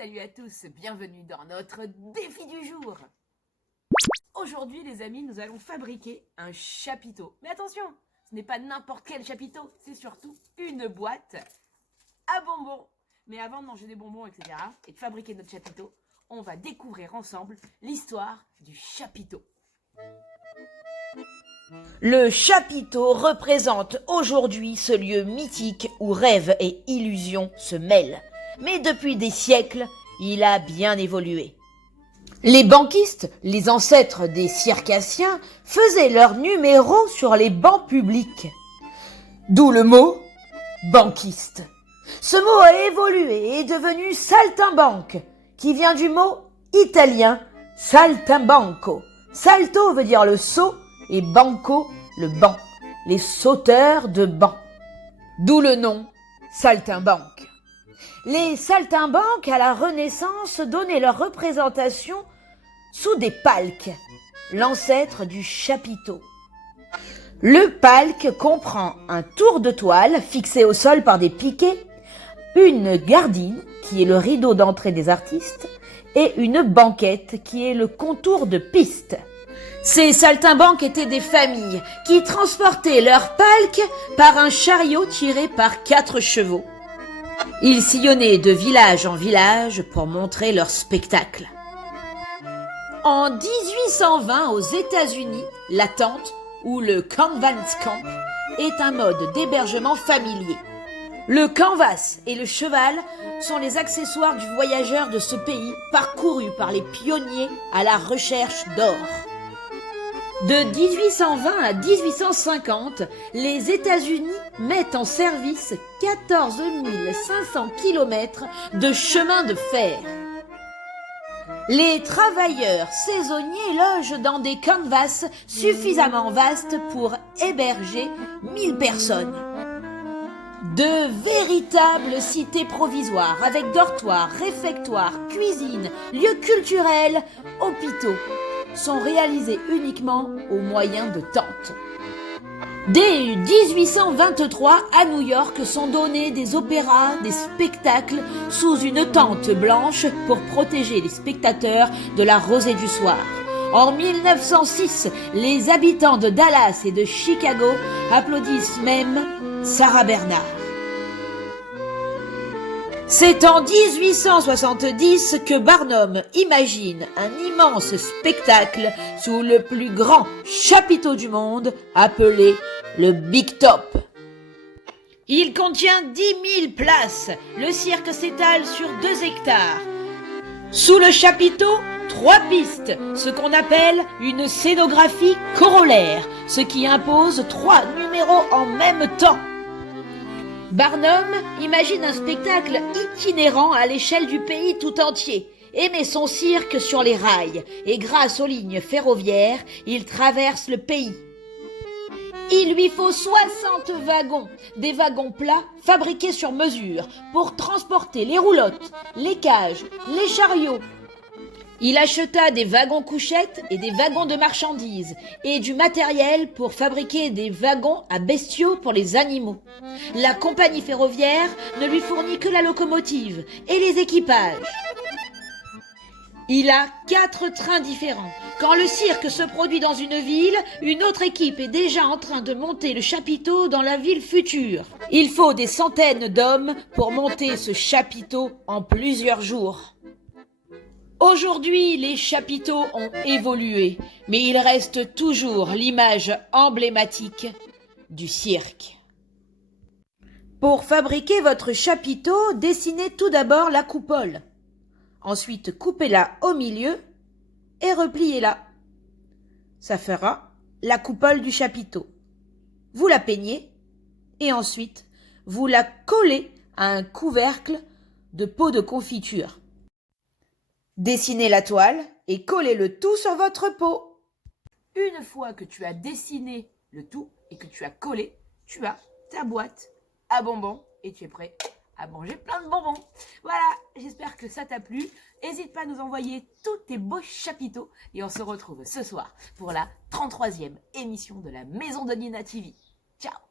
salut à tous, bienvenue dans notre défi du jour. Aujourd'hui les amis, nous allons fabriquer un chapiteau. Mais attention, ce n'est pas n'importe quel chapiteau, c'est surtout une boîte à bonbons. Mais avant de manger des bonbons, etc., et de fabriquer notre chapiteau, on va découvrir ensemble l'histoire du chapiteau. Le chapiteau représente aujourd'hui ce lieu mythique où rêve et illusion se mêlent. Mais depuis des siècles, il a bien évolué. Les banquistes, les ancêtres des circassiens, faisaient leurs numéros sur les bancs publics. D'où le mot banquiste. Ce mot a évolué et est devenu saltimbanque, qui vient du mot italien saltimbanco. Salto veut dire le saut et banco, le banc, les sauteurs de banc. D'où le nom saltimbanque. Les saltimbanques à la Renaissance donnaient leur représentation sous des palques, l'ancêtre du chapiteau. Le palque comprend un tour de toile fixé au sol par des piquets, une gardine qui est le rideau d'entrée des artistes et une banquette qui est le contour de piste. Ces saltimbanques étaient des familles qui transportaient leurs palques par un chariot tiré par 4 chevaux. Ils sillonnaient de village en village pour montrer leur spectacle. En 1820, aux États-Unis, la tente ou le canvas camp est un mode d'hébergement familier. Le canvas et le cheval sont les accessoires du voyageur de ce pays parcouru par les pionniers à la recherche d'or. De 1820 à 1850, les États-Unis mettent en service 14 500 km de chemin de fer. Les travailleurs saisonniers logent dans des canvas suffisamment vastes pour héberger 1000 personnes. De véritables cités provisoires avec dortoirs, réfectoires, cuisines, lieux culturels, hôpitaux sont réalisés uniquement au moyen de tentes. Dès 1823, à New York, sont donnés des opéras, des spectacles sous une tente blanche pour protéger les spectateurs de la rosée du soir. En 1906, les habitants de Dallas et de Chicago applaudissent même Sarah Bernhardt. C'est en 1870 que Barnum imagine un immense spectacle sous le plus grand chapiteau du monde, appelé le Big Top. Il contient 10 000 places. Le cirque s'étale sur 2 hectares. Sous le chapiteau, 3 pistes, ce qu'on appelle une scénographie corollaire, ce qui impose 3 numéros en même temps. Barnum imagine un spectacle itinérant à l'échelle du pays tout entier et met son cirque sur les rails. Et grâce aux lignes ferroviaires, il traverse le pays. Il lui faut 60 wagons, des wagons plats fabriqués sur mesure pour transporter les roulottes, les cages, les chariots. Il acheta des wagons couchettes et des wagons de marchandises et du matériel pour fabriquer des wagons à bestiaux pour les animaux. La compagnie ferroviaire ne lui fournit que la locomotive et les équipages. Il a 4 trains différents. Quand le cirque se produit dans une ville, une autre équipe est déjà en train de monter le chapiteau dans la ville future. Il faut des centaines d'hommes pour monter ce chapiteau en plusieurs jours. Aujourd'hui, les chapiteaux ont évolué, mais il reste toujours l'image emblématique du cirque. Pour fabriquer votre chapiteau, dessinez tout d'abord la coupole. Ensuite, coupez-la au milieu et repliez-la. Ça fera la coupole du chapiteau. Vous la peignez et ensuite, vous la collez à un couvercle de pot de confiture. Dessinez la toile et collez le tout sur votre pot. Une fois que tu as dessiné le tout et que tu as collé, tu as ta boîte à bonbons et tu es prêt à manger plein de bonbons. Voilà, j'espère que ça t'a plu. N'hésite pas à nous envoyer tous tes beaux chapiteaux et on se retrouve ce soir pour la 33e émission de la Maison de Nina TV. Ciao!